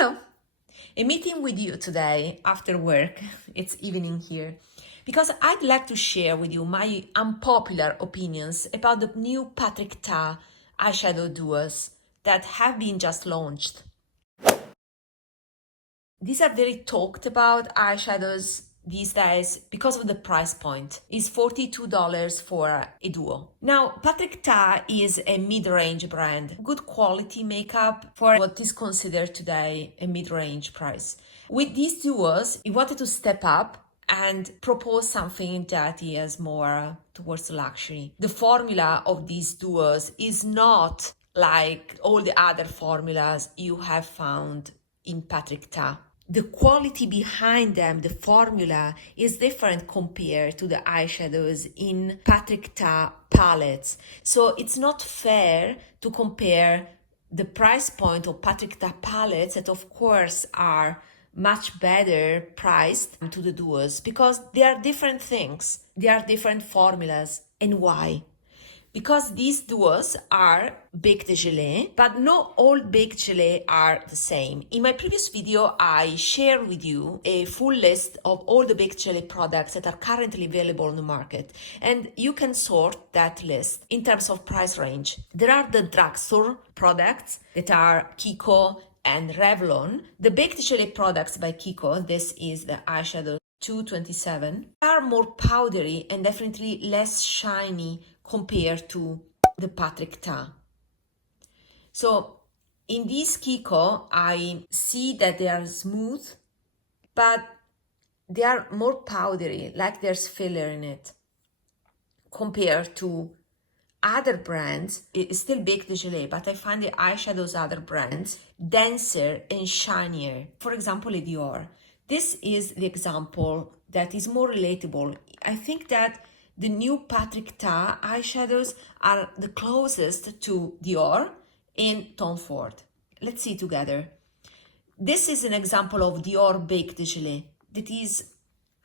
Hello! A meeting with you today after work, it's evening here, because I'd like to share with you my unpopular opinions about the new Patrick Ta eyeshadow duos that have been just launched. These are very talked about eyeshadows these days because of the price point. It's $42 for a duo. Now, Patrick Ta is a mid-range brand. Good quality makeup for what is considered today a mid-range price. With these duos, he wanted to step up and propose something that is more towards luxury. The formula of these duos is not like all the other formulas you have found in Patrick Ta. The quality behind them, the formula, is different compared to the eyeshadows in Patrick Ta palettes. So it's not fair to compare the price point of Patrick Ta palettes that of course are much better priced to the duos because they are different things. They are different formulas. And why? Because these duos are baked gelée, but not all baked gelée are the same. In my previous video, I shared with you a full list of all the baked gelée products that are currently available on the market. And you can sort that list in terms of price range. There are the drugstore products that are Kiko and Revlon. The baked gelée products by Kiko, this is the eyeshadow 227, are more powdery and definitely less shiny compared to the Patrick Ta. So in this Kiko, I see that they are smooth, but they are more powdery, like there's filler in it, compared to other brands. It's still baked gelée, but I find the eyeshadows other brands denser and shinier. For example, a Dior. This is the example that is more relatable. I think that the new Patrick Ta eyeshadows are the closest to Dior in Tom Ford. Let's see together. This is an example of Dior Baked Gelée that is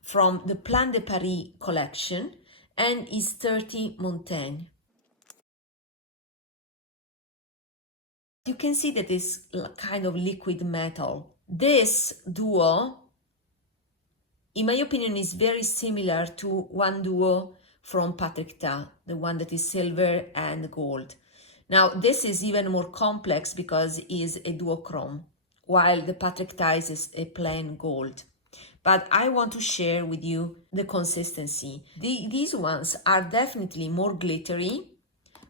from the Plan de Paris collection and is 30 Montaigne. You can see that it's kind of liquid metal. This duo, in my opinion, is very similar to one duo from Patrick Ta, the one that is silver and gold. Now, this is even more complex because it is a duochrome, while the Patrick Ta is a plain gold. But I want to share with you the consistency. These ones are definitely more glittery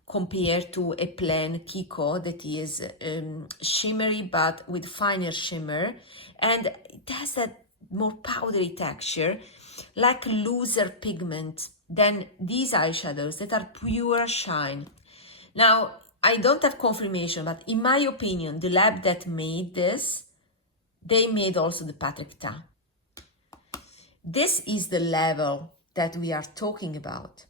compared to a plain Kiko that is shimmery but with finer shimmer, and it has that more powdery texture, like looser pigment than these eyeshadows that are pure shine. Now, I don't have confirmation, but in my opinion, the lab that made this, they made also the Patrick Ta. This is the level that we are talking about.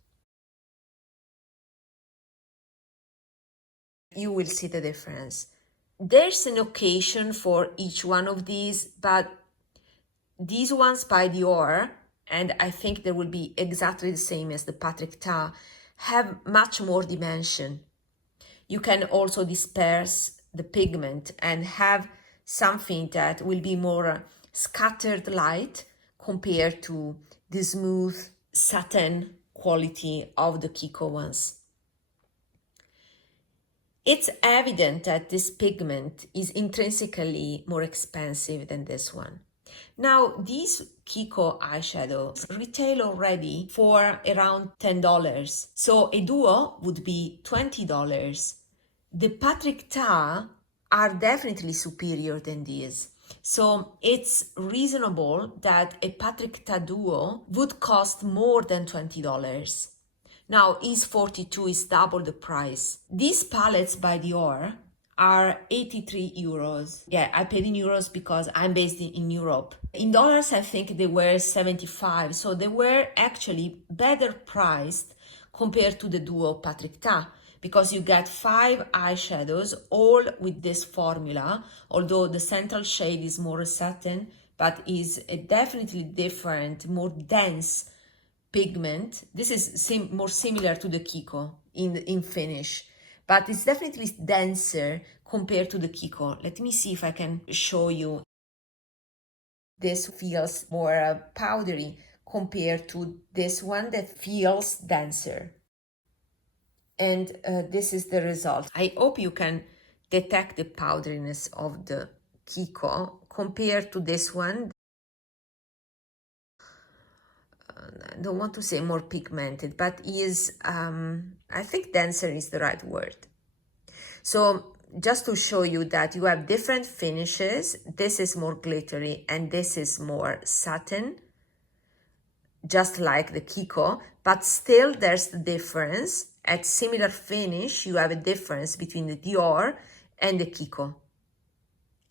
You will see the difference. There's an occasion for each one of these, but these ones by Dior, and I think they will be exactly the same as the Patrick Ta, have much more dimension. You can also disperse the pigment and have something that will be more scattered light compared to the smooth satin quality of the Kiko ones. It's evident that this pigment is intrinsically more expensive than this one. Now, these Kiko eyeshadows retail already for around $10. So a duo would be $20. The Patrick Ta are definitely superior than these. So it's reasonable that a Patrick Ta duo would cost more than $20. Now, is 42 is double the price. These palettes by Dior are 83 euros. Yeah, I paid in euros because I'm based in Europe. In dollars, I think they were 75. So they were actually better priced compared to the duo Patrick Ta, because you get 5 eyeshadows, all with this formula, although the central shade is more satin, but is a definitely different, more dense pigment. This is more similar to the Kiko in finish, but it's definitely denser compared to the Kiko. Let me see if I can show you. This feels more powdery compared to this one that feels denser. And this is the result. I hope you can detect the powderiness of the Kiko compared to this one. I don't want to say more pigmented, but is, I think denser is the right word. So just to show you that you have different finishes, this is more glittery and this is more satin, just like the Kiko, but still there's the difference. At similar finish, you have a difference between the Dior and the Kiko.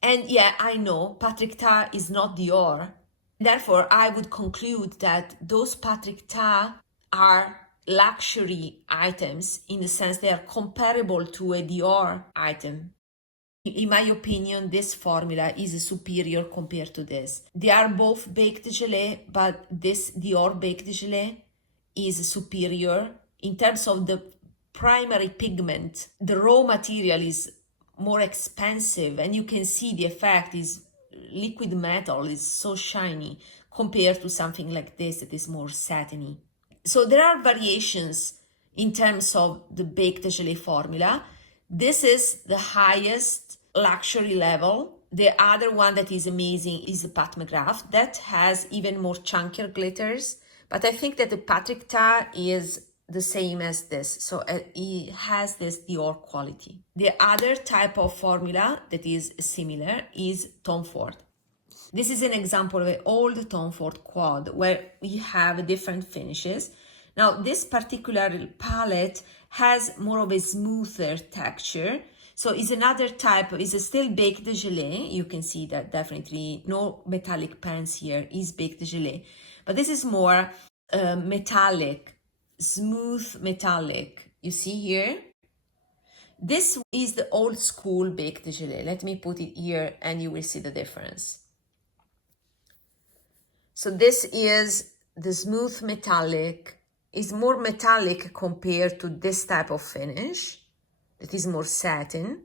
And yeah, I know Patrick Ta is not Dior. Therefore, I would conclude that those Patrick Ta are luxury items in the sense they are comparable to a Dior item. In my opinion, this formula is superior compared to this. They are both baked gelée, but this Dior baked gelée is superior in terms of the primary pigment. The raw material is more expensive, and you can see the effect is liquid metal is so shiny compared to something like this that is more satiny. So there are variations in terms of the baked gelée formula. This is the highest luxury level. The other one that is amazing is the Pat McGrath that has even more chunkier glitters. But I think that the Patrick Ta is the same as this. So it has this Dior quality. The other type of formula that is similar is Tom Ford. This is an example of an old Tom Ford quad where we have different finishes. Now, this particular palette has more of a smoother texture. So it's another type, it's still baked gelée. You can see that definitely no metallic pans here is baked gelée. But this is more metallic, smooth metallic. You see here? This is the old school baked gelée. Let me put it here and you will see the difference. So this is the smooth metallic. It's more metallic compared to this type of finish. That is more satin.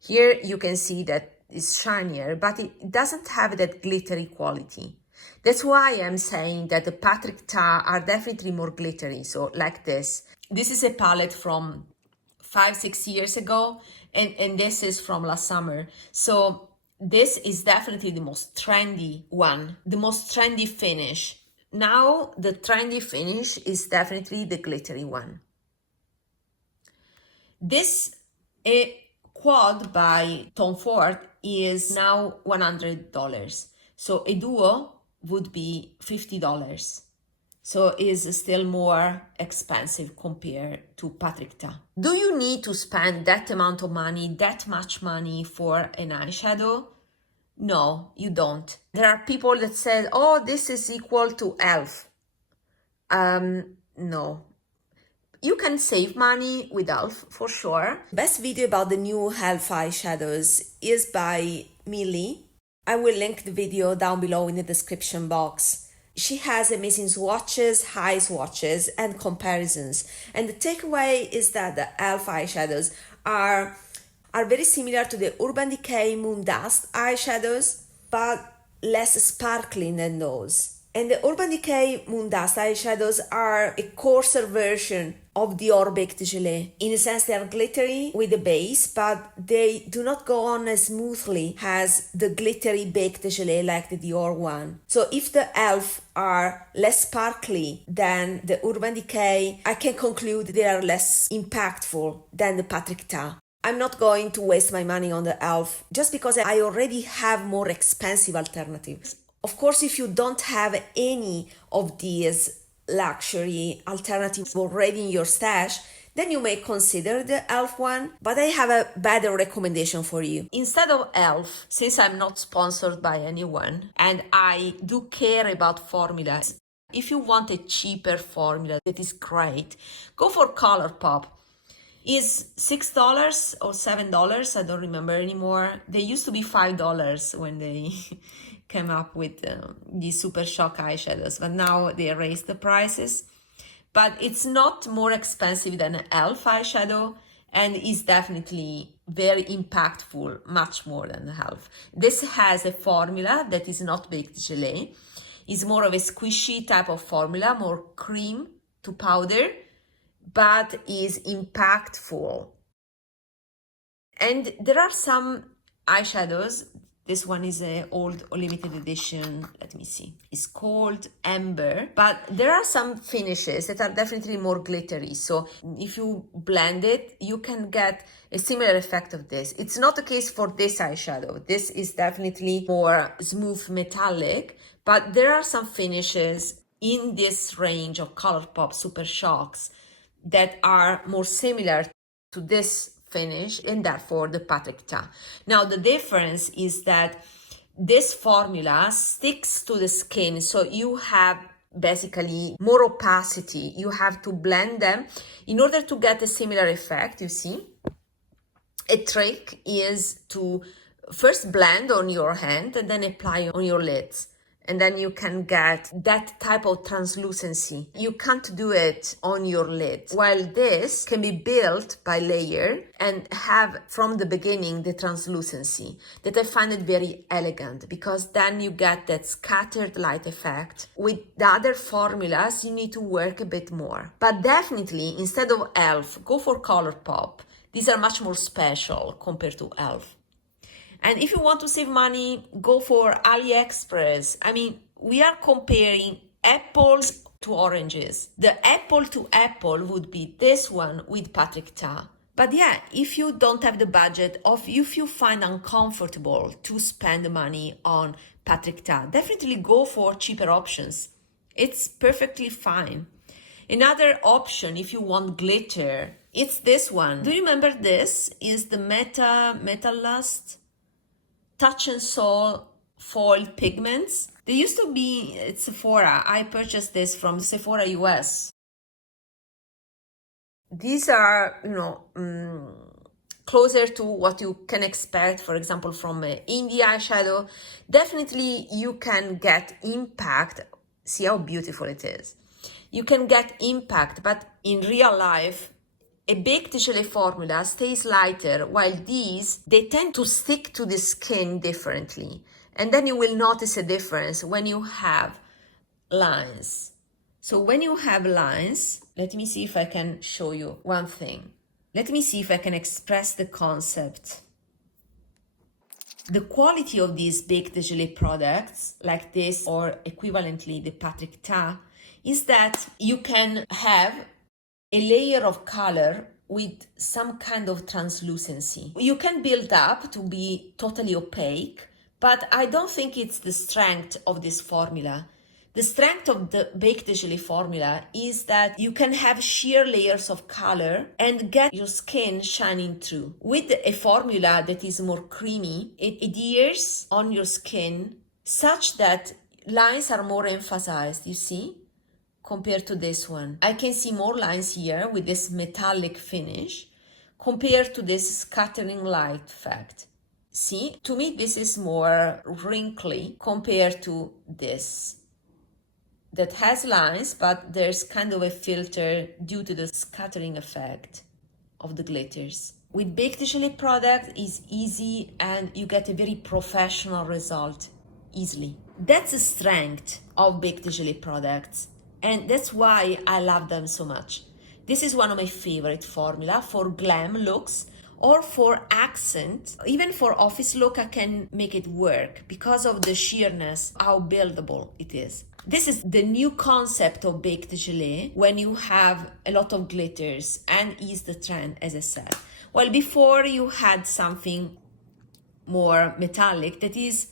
Here you can see that it's shinier, but it doesn't have that glittery quality. That's why I'm saying that the Patrick Ta are definitely more glittery. So like this. This is a palette from 5-6 years ago, and this is from last summer. So this is definitely the most trendy one, the most trendy finish. Now the trendy finish is definitely the glittery one. This quad by Tom Ford is now $100. So a duo would be $50. So is still more expensive compared to Patrick Ta. Do you need to spend that amount of money, that much money for an eyeshadow? No, you don't. There are people that say, oh, this is equal to e.l.f. No. You can save money with e.l.f. for sure. Best video about the new e.l.f. eyeshadows is by Millie. I will link the video down below in the description box. She has amazing swatches, high swatches, and comparisons. And the takeaway is that the e.l.f. eyeshadows are very similar to the Urban Decay Moon Dust eyeshadows, but less sparkling than those. And the Urban Decay Moon Dust eyeshadows are a coarser version of Dior Baked Gelée. In a sense, they are glittery with the base, but they do not go on as smoothly as the glittery Baked Gelée like the Dior one. So if the e.l.f. are less sparkly than the Urban Decay, I can conclude they are less impactful than the Patrick Ta. I'm not going to waste my money on the e.l.f. just because I already have more expensive alternatives. Of course, if you don't have any of these luxury alternatives already in your stash, then you may consider the e.l.f. one, but I have a better recommendation for you. Instead of e.l.f., since I'm not sponsored by anyone and I do care about formulas, if you want a cheaper formula that is great, go for ColourPop. Is $6 or $7, I don't remember anymore. They used to be $5 when they came up with these Super Shock eyeshadows, but now they raised the prices. But it's not more expensive than an e.l.f. eyeshadow, and is definitely very impactful, much more than half. This has a formula that is not baked gelée. It's more of a squishy type of formula, more cream to powder, but is impactful. And there are some eyeshadows. This one is an old or limited edition. Let me see. It's called Amber. But there are some finishes that are definitely more glittery. So if you blend it, you can get a similar effect of this. It's not the case for this eyeshadow. This is definitely more smooth metallic. But there are some finishes in this range of ColourPop Super Shocks that are more similar to this finish, and therefore the Patrick Ta. Now the difference is that this formula sticks to the skin, so you have basically more opacity. You have to blend them in order to get a similar effect. You see, a trick is to first blend on your hand and then apply on your lids. And then you can get that type of translucency. You can't do it on your lid. While this can be built by layer and have from the beginning the translucency, that I find it very elegant, because then you get that scattered light effect. With the other formulas, you need to work a bit more. But definitely, instead of e.l.f., go for ColourPop. These are much more special compared to e.l.f. And if you want to save money, go for AliExpress. I mean, we are comparing apples to oranges. The apple to apple would be this one with Patrick Ta. But yeah, if you don't have the budget, or if you find uncomfortable to spend money on Patrick Ta, definitely go for cheaper options. It's perfectly fine. Another option, if you want glitter, it's this one. Do you remember this? Is the Metal Lust Touch and Soul foil pigments. They used to be at Sephora. I purchased this from Sephora US. These are, closer to what you can expect, for example, from indie eyeshadow. Definitely you can get impact. See how beautiful it is. You can get impact, but in real life, a baked gelée formula stays lighter, while these, they tend to stick to the skin differently. And then you will notice a difference when you have lines. So when you have lines, let me see if I can show you one thing. Let me see if I can express the concept. The quality of these baked gelée products, like this or equivalently the Patrick Ta, is that you can have a layer of color with some kind of translucency. You can build up to be totally opaque, but I don't think it's the strength of this formula. The strength of the baked gelée formula is that you can have sheer layers of color and get your skin shining through. With a formula that is more creamy, it adheres on your skin such that lines are more emphasized, you see? Compared to this one. I can see more lines here with this metallic finish compared to this scattering light effect. See, to me this is more wrinkly compared to this that has lines, but there's kind of a filter due to the scattering effect of the glitters. With baked gelée product is easy and you get a very professional result easily. That's the strength of baked gelée products. And that's why I love them so much. This is one of my favorite formula for glam looks or for accent. Even for office look, I can make it work because of the sheerness, how buildable it is. This is the new concept of baked gelée when you have a lot of glitters and is the trend, as I said. Well, before you had something more metallic that is,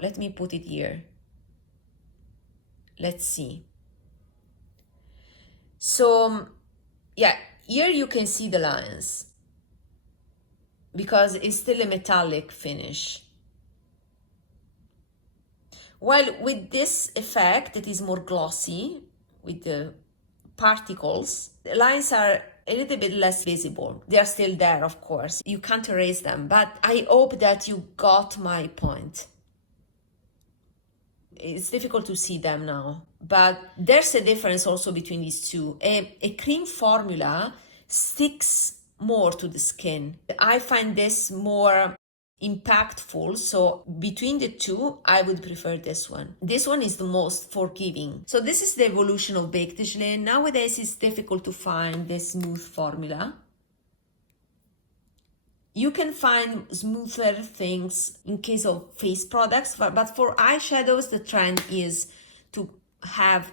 let me put it here. Let's see. So, yeah, here you can see the lines because it's still a metallic finish. While with this effect that is more glossy, with the particles, the lines are a little bit less visible. They are still there, of course. You can't erase them, but I hope that you got my point. It's difficult to see them now, but there's a difference also between these two. A cream formula sticks more to the skin. I find this more impactful, so between the two I would prefer this one. This one is the most forgiving. So this is the evolution of baked gelée. Nowadays it's difficult to find this smooth formula. You can find smoother things in case of face products, but for eyeshadows the trend is to have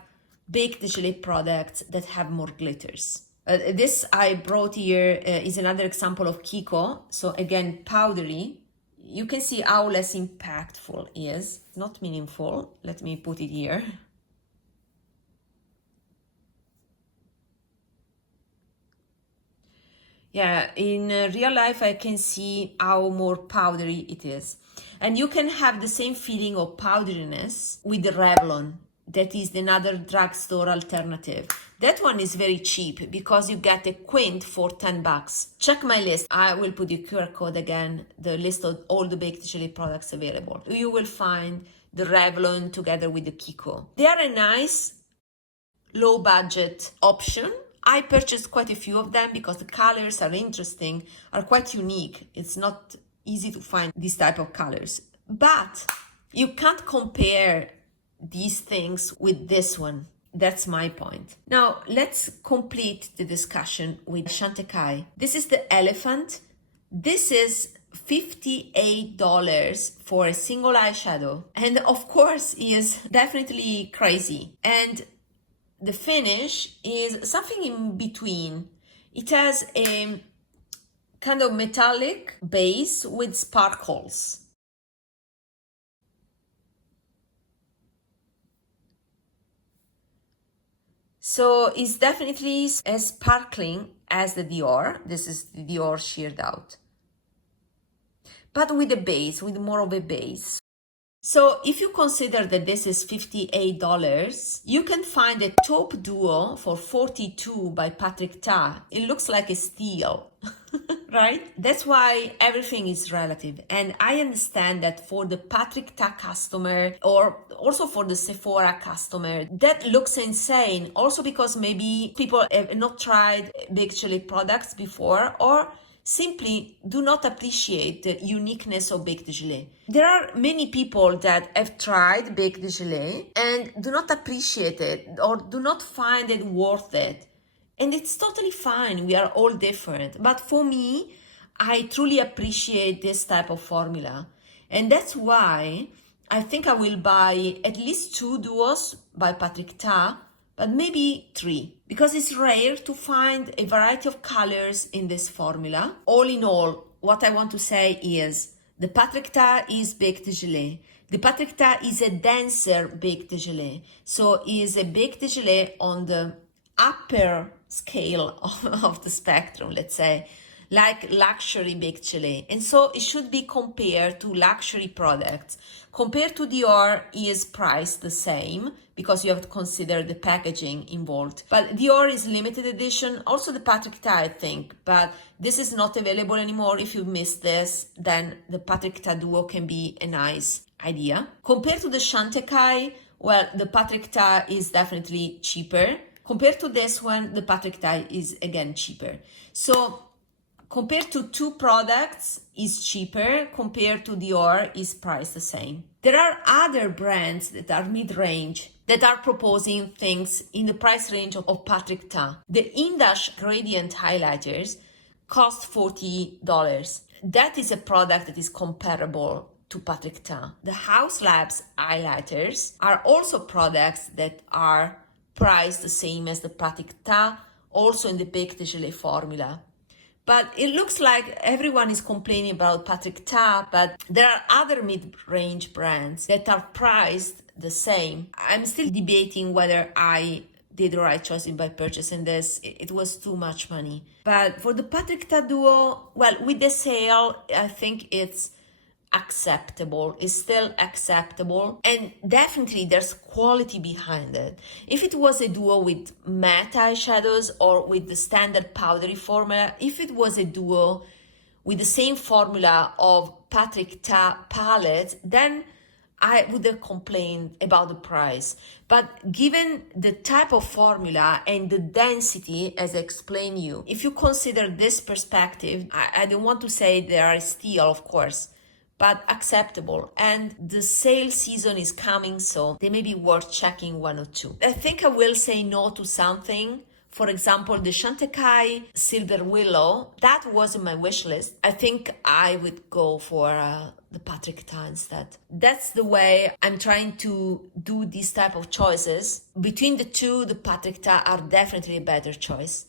baked gelée products that have more glitters. This I brought here is another example of Kiko. So again, powdery. You can see how less impactful it is. Not meaningful. Let me put it here. Yeah, in real life I can see how more powdery it is. And you can have the same feeling of powderiness with the Revlon. That is another drugstore alternative. That one is very cheap because you get a quint for $10. Check my list. I will put the QR code again, the list of all the baked gelée products available. You will find the Revlon together with the Kiko. They are a nice low budget option. I purchased quite a few of them because the colors are interesting, are quite unique. It's not easy to find these type of colors. But you can't compare these things with this one. That's my point. Now, let's complete the discussion with Chantecaille. This is the elephant. This is $58 for a single eyeshadow. And of course, is definitely crazy. And the finish is something in between. It has a kind of metallic base with sparkles. So it's definitely as sparkling as the Dior. This is the Dior sheared out. But with a base, with more of a base. So if you consider that this is $58, you can find a taupe duo for $42 by Patrick Ta. It looks like a steal, right? That's why everything is relative. And I understand that for the Patrick Ta customer, or also for the Sephora customer, that looks insane. Also because maybe people have not tried baked gelée products before, or simply do not appreciate the uniqueness of baked gelée. There are many people that have tried baked gelée and do not appreciate it or do not find it worth it. And it's totally fine. We are all different. But for me, I truly appreciate this type of formula. And that's why I think I will buy at least 2 duos by Patrick Ta, but maybe 3, because it's rare to find a variety of colors in this formula. All in all, what I want to say is the Patrick Ta is baked gelée. The Patrick Ta is a denser baked gelée. So it is a baked gelée on the upper scale of the spectrum, let's say, like luxury baked gelée. And so it should be compared to luxury products. Compared to Dior, is priced the same because you have to consider the packaging involved. But Dior is limited edition, also the Patrick Ta, I think, but this is not available anymore. If you missed this, then the Patrick Ta Duo can be a nice idea. Compared to the Chantecaille, well, the Patrick Ta is definitely cheaper. Compared to this one, the Patrick Ta is again cheaper. So compared to 2 products, is cheaper. Compared to Dior, is priced the same. There are other brands that are mid-range that are proposing things in the price range of Patrick Ta. The Hindash gradient highlighters cost $40. That is a product that is comparable to Patrick Ta. The Haus Labs highlighters are also products that are priced the same as the Patrick Ta, also in the baked gelée formula. But it looks like everyone is complaining about Patrick Ta, but there are other mid-range brands that are priced the same. I'm still debating whether I did the right choice by purchasing this. It was too much money. But for the Patrick Ta Duo, well, with the sale, I think it's acceptable. It's still acceptable, and definitely there's quality behind it. If it was a duo with matte eyeshadows or with the standard powdery formula, if it was a duo with the same formula of Patrick Ta palette, then I would have complained about the price. But given the type of formula and the density, as I explained you, if you consider this perspective, I don't want to say they are a steal, of course, but acceptable. And the sale season is coming, so they may be worth checking one or two. I think I will say no to something. For example, the Chantecaille Silver Willow, that was in my wish list. I think I would go for the Patrick Ta instead. That's the way I'm trying to do these type of choices. Between the two, the Patrick Ta are definitely a better choice,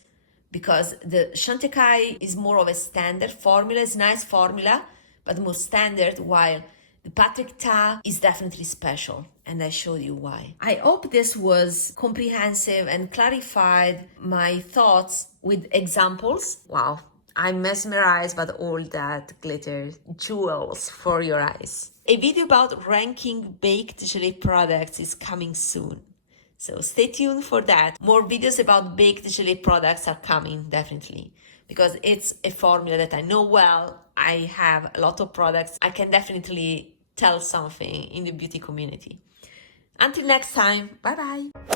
because the Chantecaille is more of a standard formula. It's a nice formula, but more standard, while the Patrick Ta is definitely special, and I showed you why. I hope this was comprehensive and clarified my thoughts with examples. Wow, I'm mesmerized by all that glitter, jewels for your eyes. A video about ranking baked gelée products is coming soon, so stay tuned for that. More videos about baked gelée products are coming, definitely, because it's a formula that I know well. I have a lot of products. I can definitely tell something in the beauty community. Until next time, bye bye.